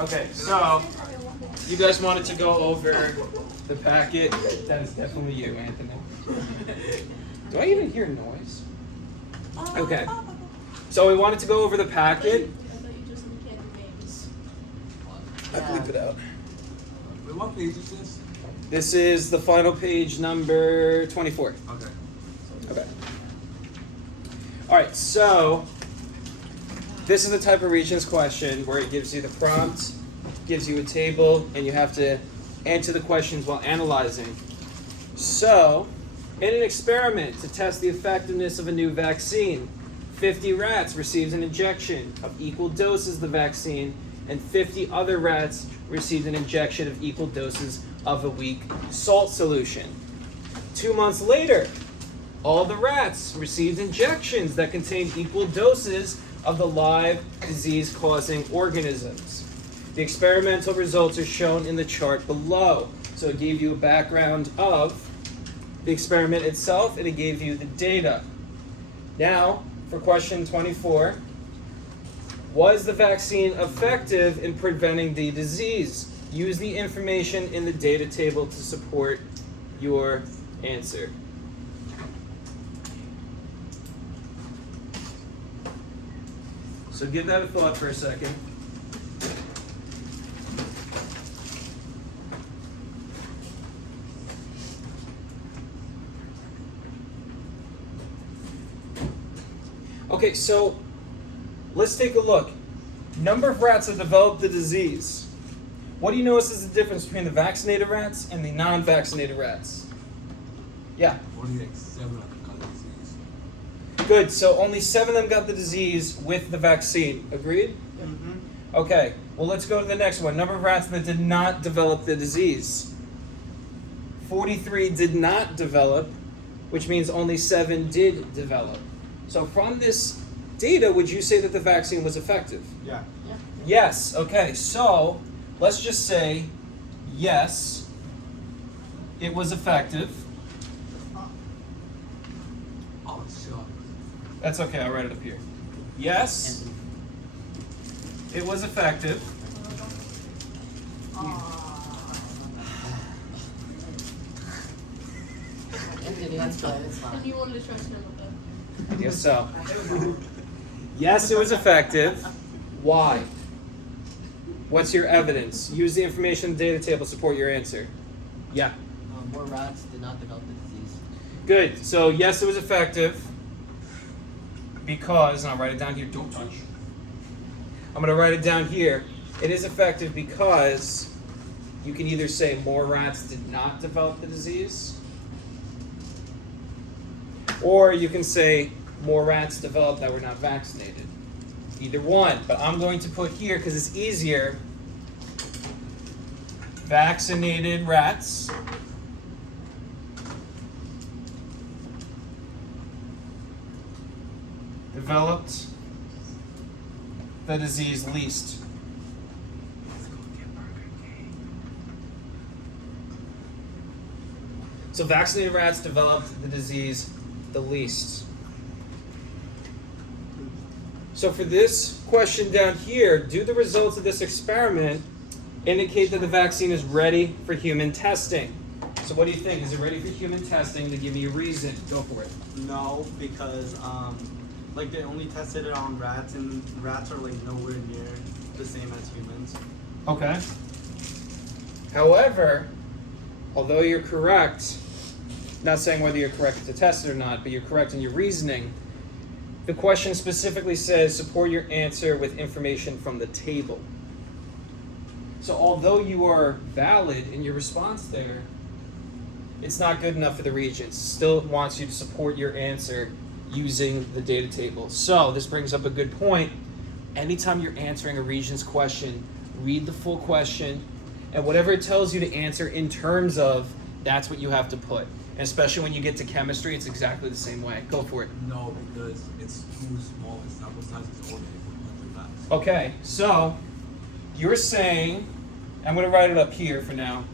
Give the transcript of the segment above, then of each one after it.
Okay, so you guys wanted to go over the packet. That is definitely you, Anthony. Do I even hear noise? Okay. So we wanted to go over the packet. I bleep it out. Wait, what page is this? This is the final page, number 24. Okay. Okay. All right, so this is the type of Regents question where it gives you the prompt, gives you a table, and you have to answer the questions while analyzing. So, in an experiment to test the effectiveness of a new vaccine, 50 rats received an injection of equal doses of the vaccine, and 50 other rats received an injection of equal doses of a weak salt solution. 2 months later, all the rats received injections that contained equal doses of the live disease-causing organisms. The experimental results are shown in the chart below. So it gave you a background of the experiment itself, and it gave you the data. Now, for question 24, was the vaccine effective in preventing the disease? Use the information in the data table to support your answer. So give that a thought for a second. Okay, so let's take a look. Number of rats that developed the disease. What do you notice is the difference between the vaccinated rats and the non-vaccinated rats? Yeah. Only like 7 of them got the disease. Good, so only 7 of them got the disease with the vaccine. Agreed? Mm-hmm. Okay, well let's go to the next one. Number of rats that did not develop the disease. 43 did not develop, which means only 7 did develop. So from this data, would you say that the vaccine was effective? Yeah. Yes, okay, so let's just say yes, it was effective. Oh, sure. That's okay, I'll write it up here. Yes, it was effective. Anthony, that's fine. It's fine. And you wanted to try to know about Yes, so. Yes, it was effective. Why? What's your evidence? Use the information in the data table to support your answer. Yeah. More rats did not develop the disease. Good. So, yes, it was effective because, and I'll write it down here. Don't touch. I'm going to write it down here. It is effective because you can either say more rats did not develop the disease, or you can say more rats developed that were not vaccinated. Either one, but I'm going to put here, because it's easier, vaccinated rats developed the disease least. So vaccinated rats developed the disease the least. So for this question down here, do the results of this experiment indicate that the vaccine is ready for human testing? So what do you think? Is it ready for human testing? To give me a reason. Go for it. No, because like they only tested it on rats, and rats are like nowhere near the same as humans. Okay. However, although you're correct, not saying whether you're correct to test it or not, but you're correct in your reasoning, the question specifically says support your answer with information from the table. So although you are valid in your response there, it's not good enough for the Regents. Still wants you to support your answer using the data table. So this brings up a good point. Anytime you're answering a Regents question, read the full question, and whatever it tells you to answer in terms of, that's what you have to put. And especially when you get to chemistry, it's exactly the same way. Go for it. No, because it's too small. Its sample size is already for 100 rats. Okay, so you're saying, I'm going to write it up here for now.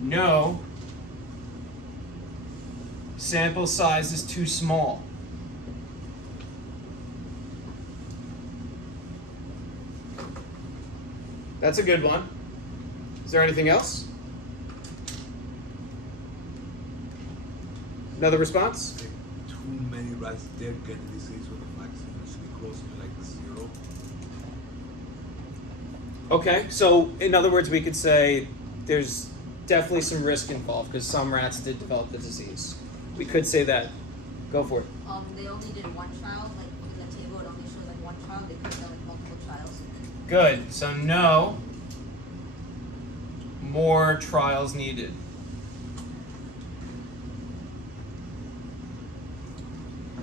No, sample size is too small. That's a good one. Is there anything else? Another response? If too many rats did get the disease with the vaccine, it should be close to like 0. Okay, so in other words, we could say there's definitely some risk involved because some rats did develop the disease. We could say that. Go for it. They only did one trial, like in the table it only shows like one trial, they could have done like multiple trials. Good. So no more trials needed.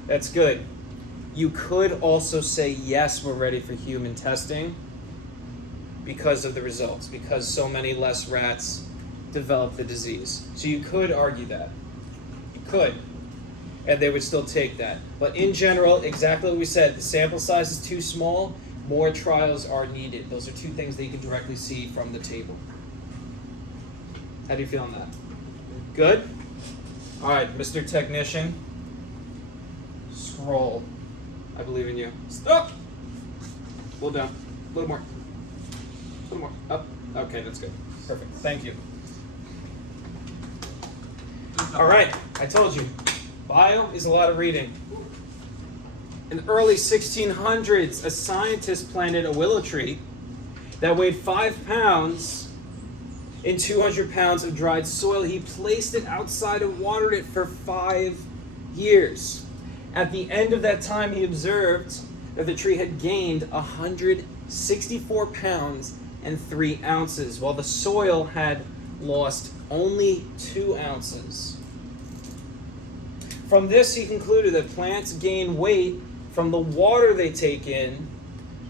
That's good. You could also say yes, we're ready for human testing because of the results, because so many less rats develop the disease. So you could argue that. You could. And they would still take that. But in general, exactly what we said, the sample size is too small, more trials are needed. Those are two things that you can directly see from the table. How do you feel on that? Good? All right, Mr. Technician, scroll. I believe in you. Stop! A little down. A little more. A little more. Up. Okay, that's good. Perfect. Thank you. All right, I told you. Bio is a lot of reading. In the early 1600s, a scientist planted a willow tree that weighed 5 pounds in 200 pounds of dried soil. He placed it outside and watered it for 5 years. At the end of that time, he observed that the tree had gained 164 pounds and 3 ounces, while the soil had lost only 2 ounces. From this, he concluded that plants gain weight from the water they take in.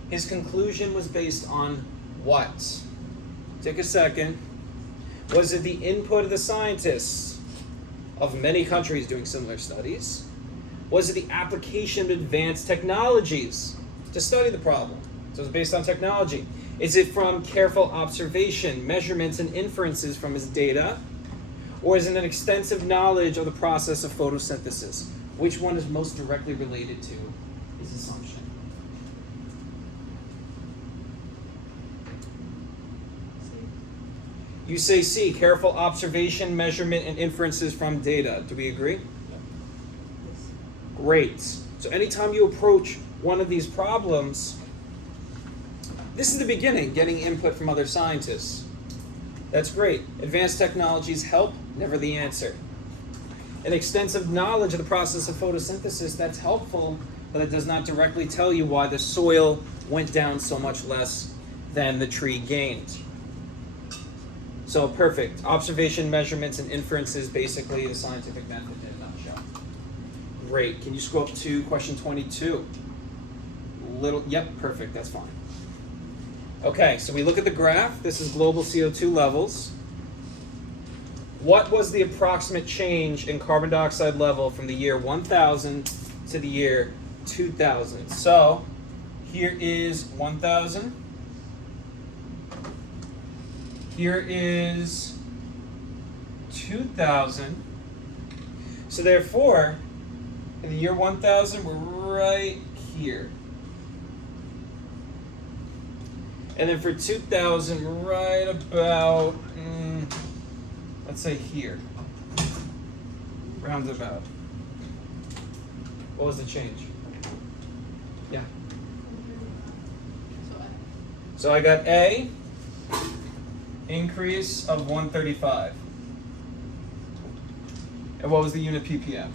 His conclusion was based on what? Take a second. Was it the input of the scientists of many countries doing similar studies? Was it the application of advanced technologies to study the problem? So it's based on technology. Is it from careful observation, measurements, and inferences from his data? Or is it an extensive knowledge of the process of photosynthesis? Which one is most directly related to his assumption? You say C, careful observation, measurement, and inferences from data. Do we agree? Great. So anytime you approach one of these problems, this is the beginning, getting input from other scientists. That's great. Advanced technologies help, never the answer. An extensive knowledge of the process of photosynthesis, that's helpful, but it does not directly tell you why the soil went down so much less than the tree gained. So perfect. Observation, measurements, and inferences, basically the scientific method in a nutshell. Great. Can you scroll up to question 22? Yep, perfect. That's fine. Okay, so we look at the graph. This is global CO2 levels. What was the approximate change in carbon dioxide level from the year 1000 to the year 2000? So here is 1000. Here is 2000. So therefore, in the year 1000, we're right here. And then for 2000, we're right about, let's say here. Roundabout. What was the change? Yeah. So I got A, increase of 135. And what was the unit ppm?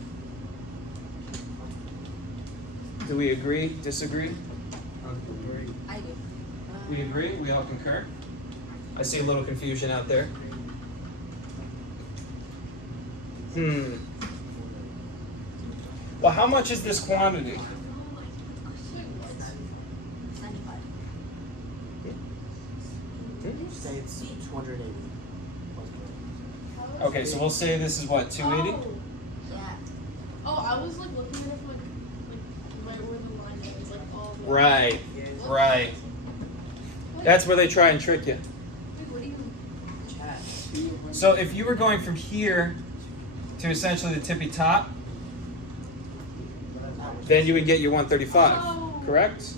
Do we agree? Disagree? I do. We agree? We all concur? I see a little confusion out there. Well, how much is this quantity? 95. Say it's 280. Okay, so we'll say this is what, 280? Yeah. Oh, I was like looking at it from like right where the line is, like all the Right, right. That's where they try and trick you. Wait, what do you mean? So if you were going from here to essentially the tippy top, then you would get your 135, Oh. correct?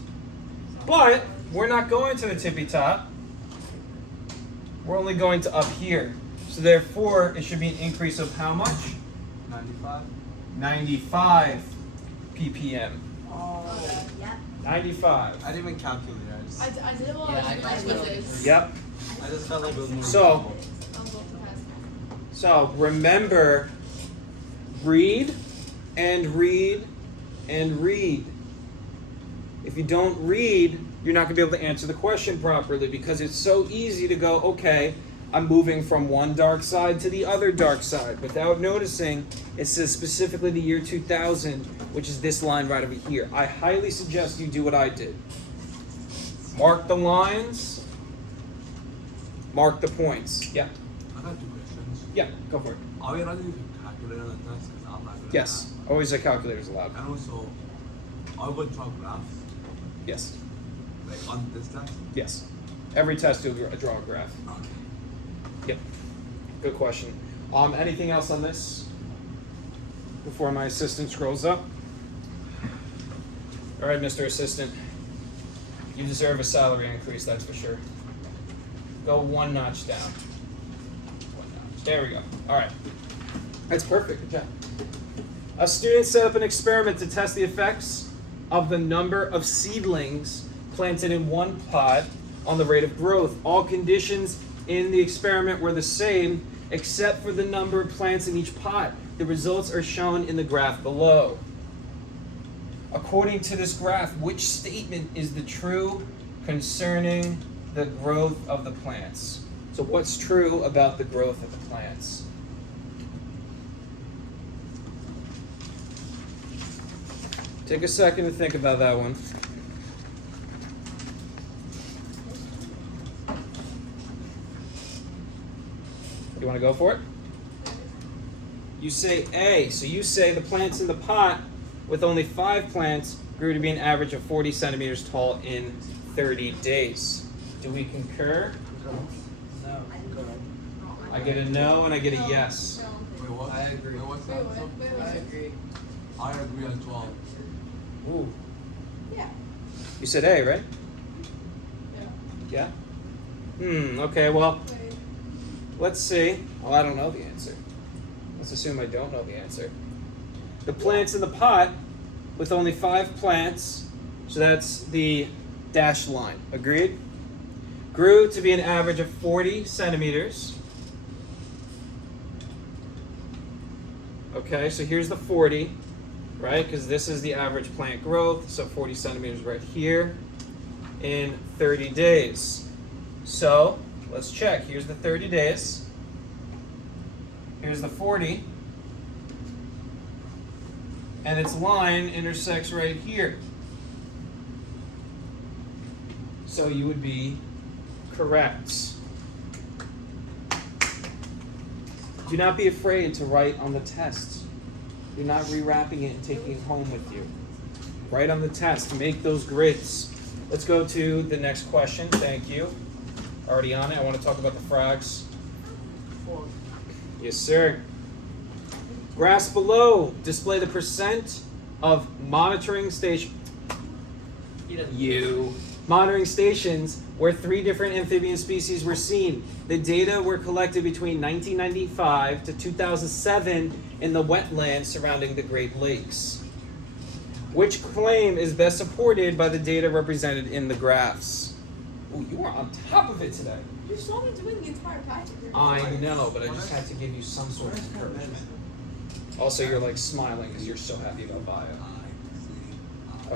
But we're not going to the tippy top. We're only going to up here. So therefore, it should be an increase of how much? 95. 95 ppm. Okay, yeah. 95. I didn't even calculate it. I did it while Yeah, I was I in did physics. Yep. I just felt like it was more. So- I'm both the past. So remember, read and read and read. If you don't read, you're not going to be able to answer the question properly because it's so easy to go, okay, I'm moving from one dark side to the other dark side without noticing it says specifically the year 2000, which is this line right over here. I highly suggest you do what I did. Mark the lines, mark the points. Yeah, I got 2 questions. yeah, go for it. Are we running the calculator on the test? Because I'm not good at Yes, that. always a calculator's allowed. And also, are we going to draw graphs? Yes, Like on this test? yes. Every test you'll draw a graph. Okay. Yep. Good question. Anything else on this before my assistant scrolls up? All right, Mr. Assistant. You deserve a salary increase, that's for sure. Go 1 notch down. 1 notch. There we go. All right. That's perfect. Good job. A student set up an experiment to test the effects of the number of seedlings planted in one pot on the rate of growth. All conditions in the experiment were the same except for the number of plants in each pot. The results are shown in the graph below. According to this graph, which statement is the true concerning the growth of the plants? So what's true about the growth of the plants? Take a second to think about that one. You want to go for it? You say A. So you say the plants in the pot with only 5 plants grew to be an average of 40 centimeters tall in 30 days. Do we concur? No. I get a no and I get a yes. Wait, what? I agree. Wait, what's Wait, that? wait, wait, I wait. agree. I agree as well. Ooh. Yeah. You said A, right? Yeah. Yeah? Okay, well, Wait. let's see. Well, I don't know the answer. Let's assume I don't know the answer. The plants in the pot with only 5 plants, so that's the dashed line. Agreed? Grew to be an average of 40 centimeters. Okay, so here's the 40, right? Because this is the average plant growth, so 40 centimeters right here in 30 days. So let's check. Here's the 30 days. Here's the 40. And its line intersects right here. So you would be correct. Do not be afraid to write on the test. You're not rewrapping it and taking it home with you. Write on the test. Make those grids. Let's go to the next question. Thank you. Already on it. I want to talk about the frags. 4. Yes, sir. Graphs below display the percent of monitoring station. Monitoring stations where 3 different amphibian species were seen. The data were collected between 1995 to 2007 in the wetlands surrounding the Great Lakes. Which claim is best supported by the data represented in the graphs? Ooh, you are on top of it today. You saw me doing the entire packet. I know, but I just had to give you some sort of encouragement. Also, you're like smiling because you're so happy about bio.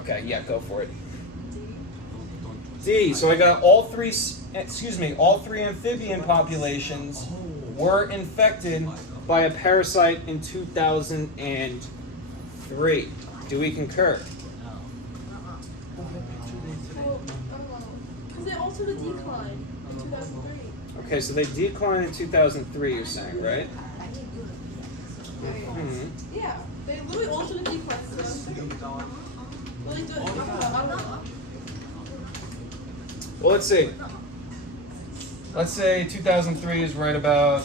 Okay, yeah, go for it. D. So I got all three amphibian populations were infected by a parasite in 2003. Do we concur? Because they also the decline in 2003. Okay, so they declined in 2003. You're saying, right? Yeah, they literally altered the decline in 2003. Well, they do it. I don't know. Well, let's see. Let's say 2003 is right about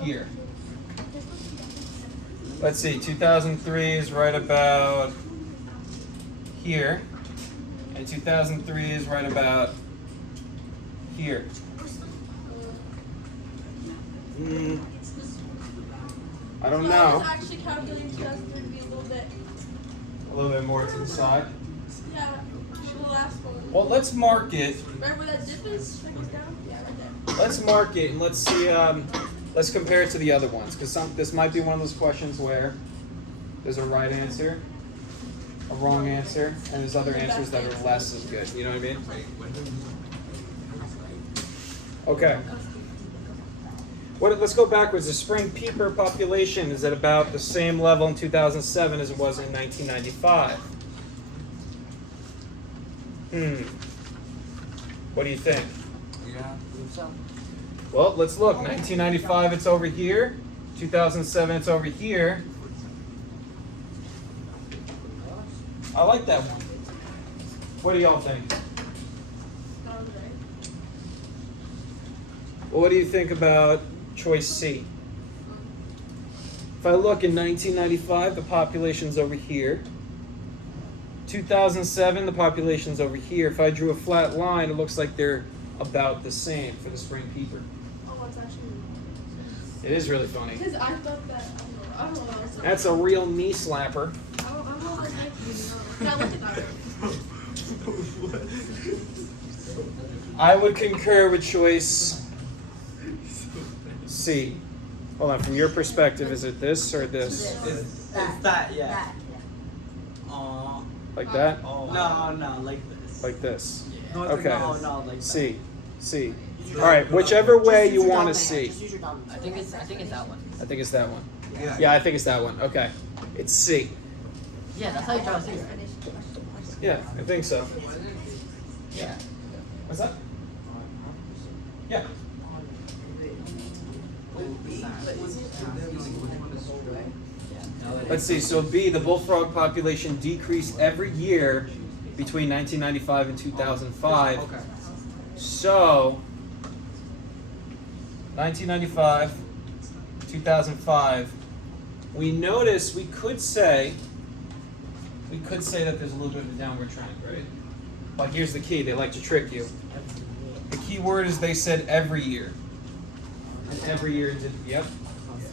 here. Let's see, 2003 is right about here. And 2003 is right about here. I don't So I was know. actually calculating 2003 to be a little bit. A little bit more to the side. Yeah, the last one. Well, let's mark it. Right where that dip is, that goes down? Yeah, right there. Let's mark it and let's see. Let's compare it to the other ones because this might be one of those questions where there's a right answer, a wrong answer, and there's other answers that are less as good. You know what I mean? Wait, when did Okay. Let's go backwards. The spring peeper population is at about the same level in 2007 as it was in 1995. What do you think? Yeah. Well, let's look. 1995, it's over here. 2007, it's over here. I like that one. What do y'all think? Well, what do you think about choice C? If I look in 1995, the population's over here. 2007, the population's over here. If I drew a flat line, it looks like they're about the same for the spring peeper. Oh, it's actually. It is really funny. Because I thought that. I don't know. That's a real knee slapper. I don't know what yeah, look at that. I would concur with choice C. Hold on, from your perspective, is it this or this? It's that, yeah. That. Like that? No, like this. Like this? No, it's Okay. no, like that. C. C. All right, whichever way you want to see. Just use your thumb. I think it's that one. I think it's that one. Yeah. Yeah, I think it's that one. Okay. It's C. Yeah, that's how you draw a C, right? Yeah, I think so. Yeah. What's that? Yeah. Let's see. So B, the bullfrog population decreased every year between 1995 and 2005. Okay. So 1995, 2005. We notice we could say that there's a little bit of a downward trend, right? But here's the key. They like to trick you. The key word is they said every year. And every year it did, yep,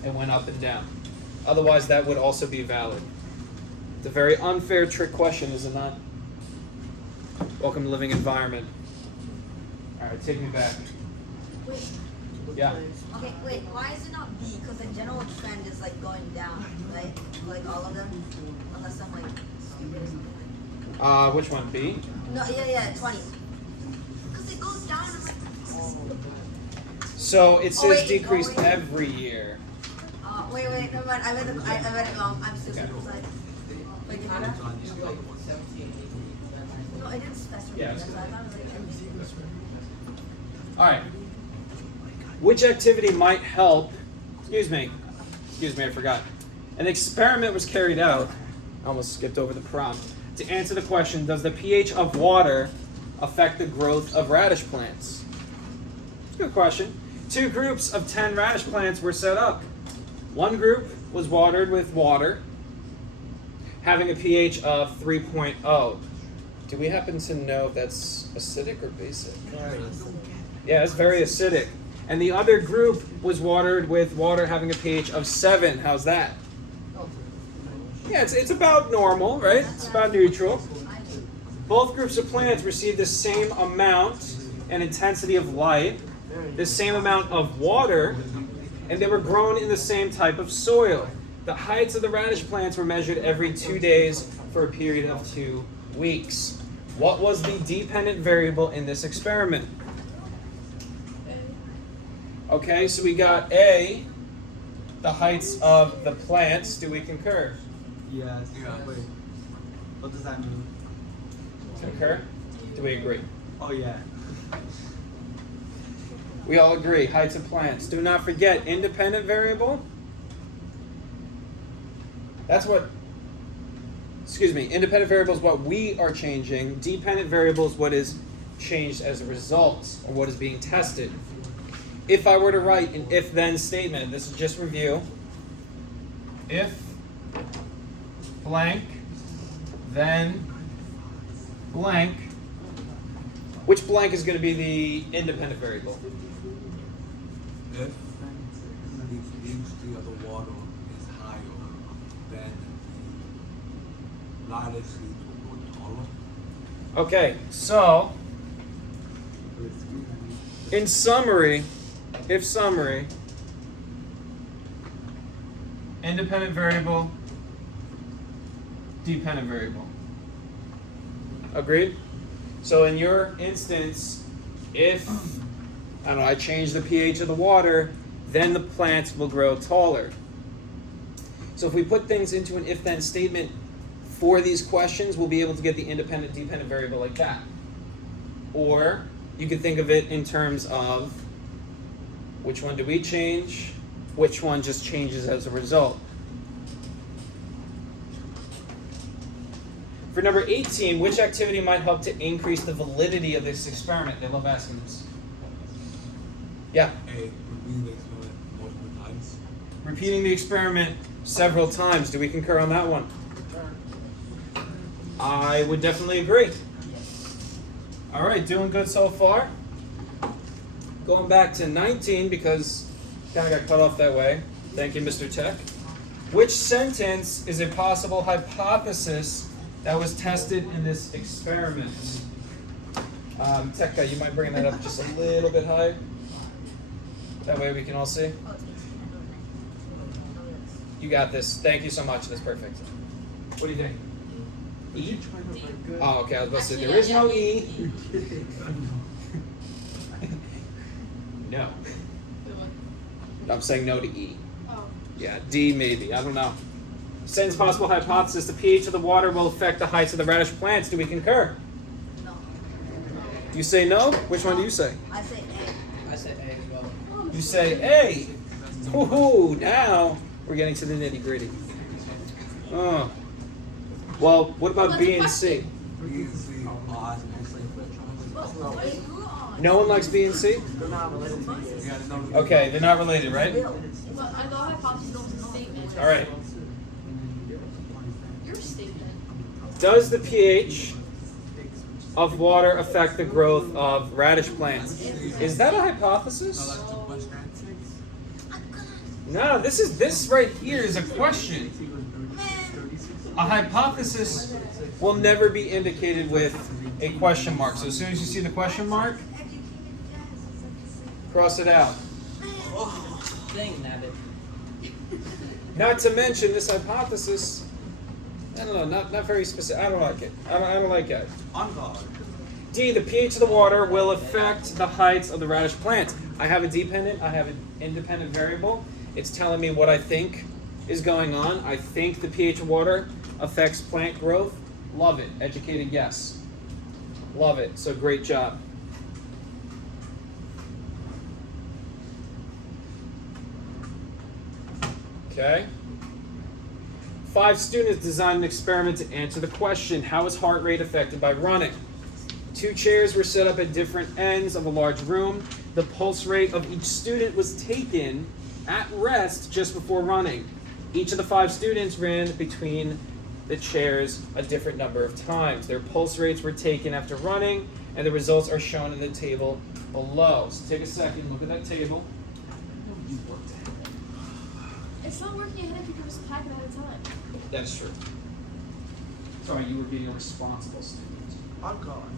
it went up and down. Otherwise, that would also be valid. It's a very unfair trick question, is it not? Welcome to Living Environment. All right, take me back. Wait. Yeah. Okay, wait. Why is it not B? Because the general trend is like going down, right? Like all of them, unless I'm like stupid or something. Which one? B? No, yeah, 20. Because it goes down. And like, So it says wait, decreased wait. every year. wait, never mind. I read it wrong. I'm stupid. Okay. It's like, wait, did I? No, I didn't specify. Yeah, That's why I thought it was like every. All right. Which activity might help? Excuse me, I forgot. An experiment was carried out. I almost skipped over the prompt. To answer the question, does the pH of water affect the growth of radish plants? Good question. 2 groups of 10 radish plants were set up. One group was watered with water, having a pH of 3.0. Do we happen to know if that's acidic or basic? Yeah, it's very acidic. And the other group was watered with water having a pH of 7. How's that? Yeah, it's about normal, right? It's about neutral. Both groups of plants received the same amount and intensity of light, the same amount of water, and they were grown in the same type of soil. The heights of the radish plants were measured every 2 days for a period of 2 weeks. What was the dependent variable in this experiment? Okay, so we got A, the heights of the plants. Do we concur? Yes. Yeah. Wait. What does that mean? Concur? Do we agree? Oh yeah. We all agree, heights of plants. Do not forget, independent variable. That's what, independent variable is what we are changing. Dependent variable is what is changed as a result, or what is being tested. If I were to write an if-then statement, and this is just review, if blank, then blank, which blank is going to be the independent variable? If the density of the water is higher, then the lighter sheet will go taller. Okay, so in summary, independent variable, dependent variable. Agreed? So in your instance, if, I don't know, I change the pH of the water, then the plant will grow taller. So if we put things into an if-then statement for these questions, we'll be able to get the independent, dependent variable like that. Or you could think of it in terms of which one do we change, which one just changes as a result. For number 18, which activity might help to increase the validity of this experiment? They love asking this. Yeah. A, repeat the experiment multiple times. Repeating the experiment several times. Do we concur on that one? I would definitely agree. All right, doing good so far. Going back to 19 because kind of got cut off that way. Thank you, Mr. Tech. Which sentence is a possible hypothesis that was tested in this experiment? Tech guy, you mind bringing that up just a little bit higher? That way we can all see. Oh, it's You got this. Thank you so much. That's perfect. What do you think? E? Oh, okay. I was about to say there is no E. No. I'm saying no to E. Oh. Yeah, D maybe. I don't know. Sentence possible hypothesis: the pH of the water will affect the heights of the radish plants. Do we concur? no. You say no? Which one do you say? I say A. I said A as well. You say A. Woohoo! Now we're getting to the nitty gritty. Oh. Well, what about B and C? B and C are actually What they grew on. No one likes B and C? They're not related to each yeah, other. no, Okay, they're not related, right? Bill. But I thought hypothesis was a statement. All right. Your statement. Does the pH of water affect the growth of radish plants? Is that a no, hypothesis? that's the question. No, this right here is a question. A hypothesis will never be indicated with a question mark. So as soon as you see the question mark, cross it out. Dang, nabbit. Not to mention this hypothesis, I don't know, not very specific. I don't like it. I don't like it. On guard. D, the pH of the water will affect the heights of the radish plant. I have a dependent, I have an independent variable. It's telling me what I think is going on. I think the pH of water affects plant growth. Love it. Educated guess. Love it. So great job. Okay. 5 students designed an experiment to answer the question, how is heart rate affected by running? 2 chairs were set up at different ends of a large room. The pulse rate of each student was taken at rest just before running. Each of the 5 students ran between the chairs a different number of times. Their pulse rates were taken after running, and the results are shown in the table below. So take a second, look at that table. It's not working ahead if you can just pack it at a time. That is true. Sorry, you were being a responsible student. On guard.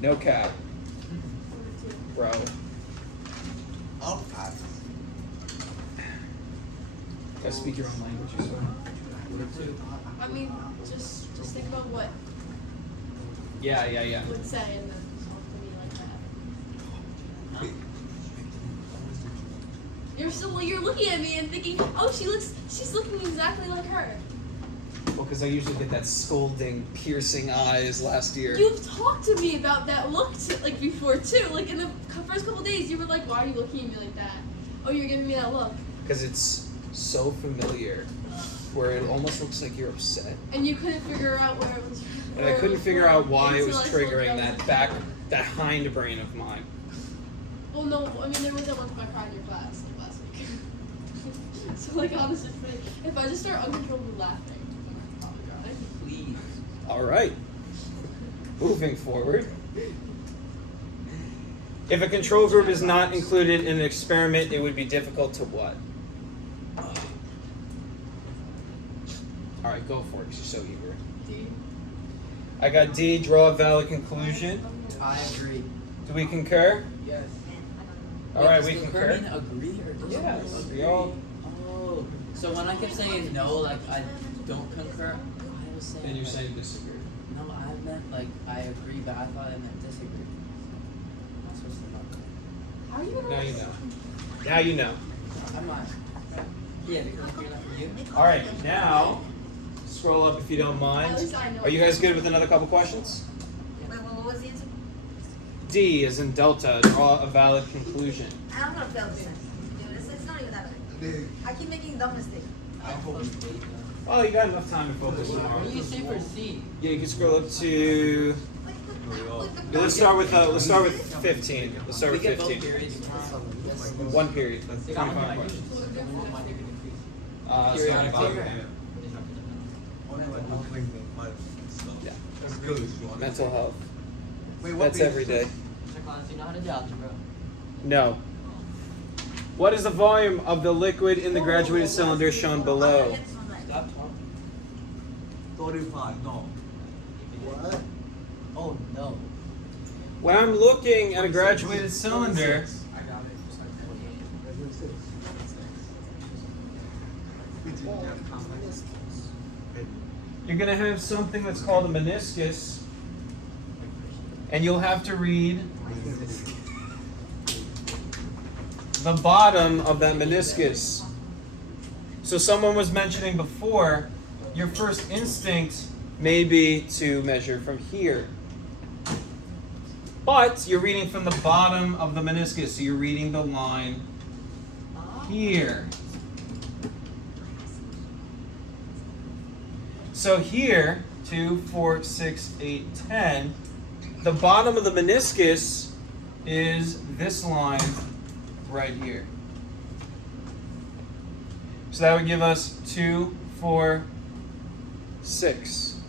No cap, bro. All right. Gotta speak your own language as well. I mean, just think about what Yeah. you would say and then talk to me like that. You're looking at me and thinking, oh, she's looking exactly like her. Well, because I usually get that scolding, piercing eyes last year. You've talked to me about that look like before too. Like in the first couple days, you were like, "Why are you looking at me like that?" Oh, you're giving me that look. Because it's so familiar, where it almost looks like you're upset. And you couldn't figure out where it was. And I couldn't figure out why it was until I told triggering you. that hindbrain of mine. Well, no, I mean there was that one time I cried in your class like, last week. So like honestly, if I just start uncontrollably laughing, I'm probably crying. Please. All right. Moving forward. If a control group is not included in an experiment, it would be difficult to what? All right, go for it, 'cause you're so eager. D. I got D, draw a valid conclusion. I agree. Do we concur? Yes. All right, we Does concur. mean agree or disagree? Yes, we all. Oh, so when I kept saying no, like I don't concur, I was saying. Then you're like, saying disagree. No, I meant like I agree, but I thought I meant disagree. I'm not supposed to know. How are you gonna? Now you know. Now you know. I'm not. Yeah, because you're not for you. All right, now scroll up if you don't At mind. least I know. Are you guys good with another couple questions? Wait, what was the answer? D is in delta. Draw a valid conclusion. I'm gonna fail this. Dude, it's not even that bad. I keep making dumb mistakes. I hope you did. Oh, you got enough time to focus tomorrow. What do you say for C? Yeah, you can scroll up to. Yeah, let's start with 15. Let's start We with get both 15. periods. One period. How 25 many questions. Periodic So- table. Only like one thing that might stuff. Yeah. That's good. If you want. Mental health. Wait, what That's page every is day. this? Do you know how to do algebra? No. What is the volume of the liquid in the graduated cylinder shown below? Stop talking. 35. No. What? Oh no. When I'm looking at a graduated cylinder, I got it. you're going to have something that's called a meniscus, and you'll have to read the bottom of that meniscus. So someone was mentioning before, your first instinct may be to measure from here. But you're reading from the bottom of the meniscus, so you're reading the line here. So here, 2, 4, 6, 8, 10, the bottom of the meniscus is this line right here. So that would give us 2, 4, 6.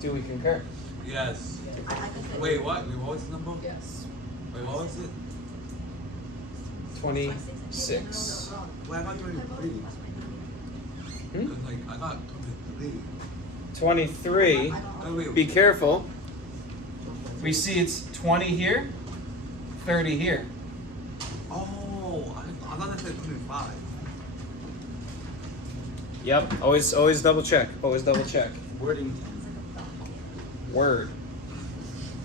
Do we concur? Yes. I can fail. Wait, what? Wait, what was the number? Yes. Wait, what was it? 26. Wait, I got 23. Hmm? Cause like I got 23. 23. Oh, wait. Be careful. We see it's 20 here, 30 here. Oh, I thought I said 25. Yep. Always double check. Always double check. Wording. Word.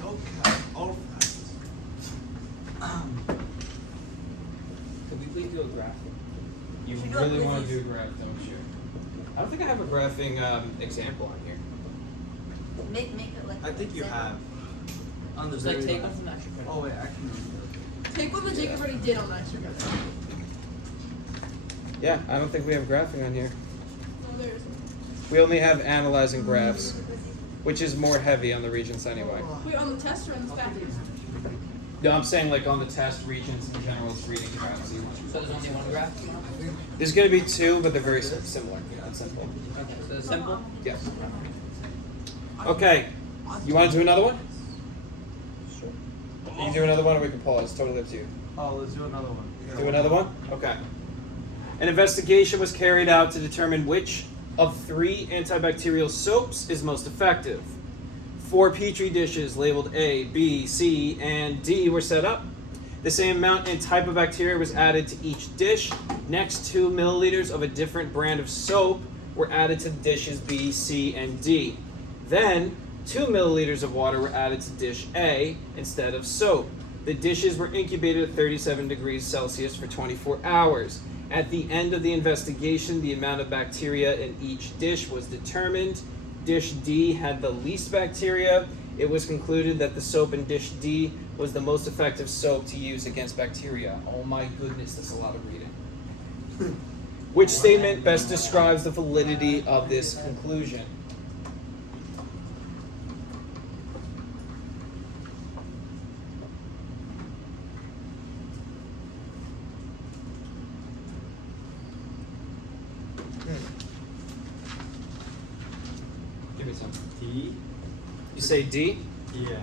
Okay. All facts. Could we please do a graphic? You should do a really want to quizzes. do a graph, don't you? I don't think I have a graphing example on here. Make it like. I think you example. have. On the Just like very take last- them from extra credit. Oh wait, I can remember. Take what the Jacob already did on the extra credit. Yeah, I don't think we have graphing on here. No, there isn't. We only have analyzing graphs, which is more heavy on the Regents anyway. Wait, on the test or on the back? No, I'm saying like on the test, Regents in general, it's reading graphs. So there's only one graph? There's going to be two, but they're very similar. It's simple. Okay, so it's simple? Yes. Okay. You want to do another one? Sure. You can do another one, or we can pause. Totally up to you. Oh, let's do another one. Do another one? Okay. An investigation was carried out to determine which of 3 antibacterial soaps is most effective. 4 petri dishes labeled A, B, C, and D were set up. The same amount and type of bacteria was added to each dish. Next, 2 milliliters of a different brand of soap were added to dishes B, C, and D. Then, 2 milliliters of water were added to dish A instead of soap. The dishes were incubated at 37 degrees Celsius for 24 hours. At the end of the investigation, the amount of bacteria in each dish was determined. Dish D had the least bacteria. It was concluded that the soap in dish D was the most effective soap to use against bacteria. Oh my goodness, that's a lot of reading. Which statement best describes the validity of this conclusion? Give me some. T. You say D? Yeah.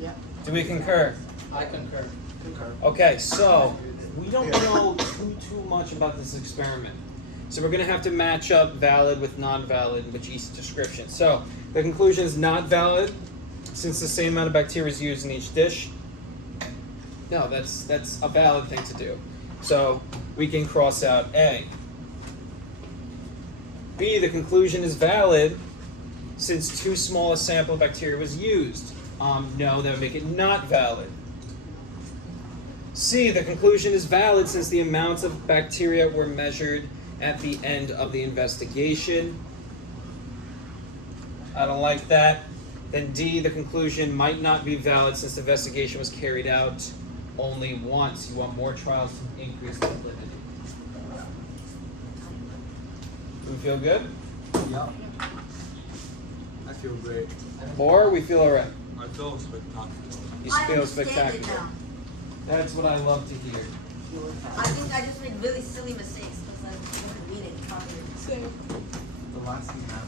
Yeah. Do we concur? I concur. Concur. Okay, so we don't know too much about this experiment. So we're going to have to match up valid with non-valid with each description. So the conclusion is not valid since the same amount of bacteria is used in each dish. No, that's a valid thing to do. So we can cross out A. B, the conclusion is valid since too small a sample of bacteria was used. No, that would make it not valid. C, the conclusion is valid since the amounts of bacteria were measured at the end of the investigation. I don't like that. Then D, the conclusion might not be valid since the investigation was carried out only once. You want more trials to increase the validity. Do we feel good? Yeah. I feel great. Or we feel alright? I feel spectacular. You I feel understand it spectacular. now. That's what I love to hear. I think I just made really silly mistakes because I wasn't reading properly. Same. The last thing